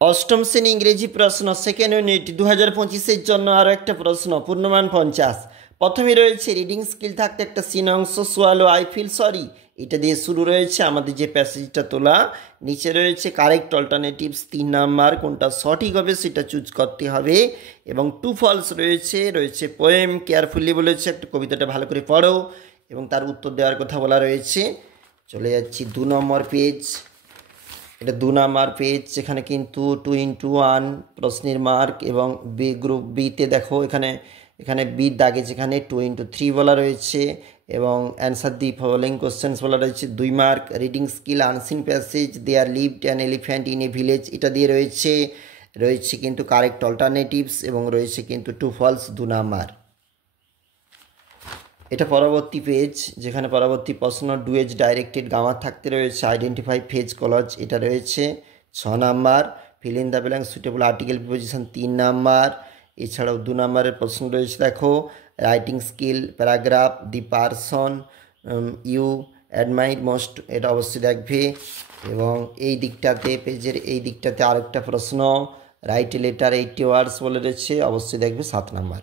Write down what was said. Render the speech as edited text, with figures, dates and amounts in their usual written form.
অষ্টম শ্রেণী ইংরেজি প্রশ্ন সেকেন্ড ইউনিট 2025-এর জন্য আরও একটা প্রশ্ন পূর্ণমান 50। প্রথমে রয়েছে রিডিং স্কিল থাকতে একটা সিন অংশ সোয়ালো আই ফিল সরি, এটা দিয়ে শুরু রয়েছে আমাদের যে প্যাসেজটা তোলা। নিচে রয়েছে কারেক্ট অল্টারনেটিভস 3 নাম্বার, কোনটা সঠিক হবে সেটা চুজ করতে হবে। এবং টু ফলস রয়েছে পোয়েম কেয়ারফুলি বলেছে, একটা কবিতাটা ভালো করে পড়ো এবং তার উত্তর দেওয়ার কথা বলা রয়েছে। চলে যাচ্ছি 2 নম্বর পেজ। এটা 2 নাম্বার পেজ, যেখানে কিন্তু 2x1 প্রশ্নের মার্ক এবং বি গ্রুপ বিতে দেখো এখানে এখানে বি দাগে যেখানে 2x3 বলা রয়েছে এবং অ্যান্সার দি ফলোইং কোশ্চেন্স বলা রয়েছে 2 mark. Reading skill unseen passage there lived an elephant in a village, এটা দিয়ে রয়েছে কিন্তু কারেক্ট অল্টারনেটিভস এবং রয়েছে কিন্তু টু ফলস 2 নাম্বার। এটা পরবর্তী পেজ, যেখানে পরবর্তী প্রশ্ন ডুয়েজ ডাইরেক্টেড গ্রামার থাকতে রয়েছে আইডেন্টিফাই ফেজ কলজ, এটা রয়েছে 6 number. Fill in the blank suitable article preposition 3 number. এছাড়াও 2 নাম্বারের প্রশ্ন রয়েছে দেখো writing skill paragraph the person you admire most, এটা অবশ্যই দেখবে। এবং এই দিকটাতে পেজের এই দিকটাতে আরেকটা প্রশ্ন রাইট লেটার 80 ওয়ার্ডস বলে রয়েছে, অবশ্যই দেখবে 7 নাম্বার।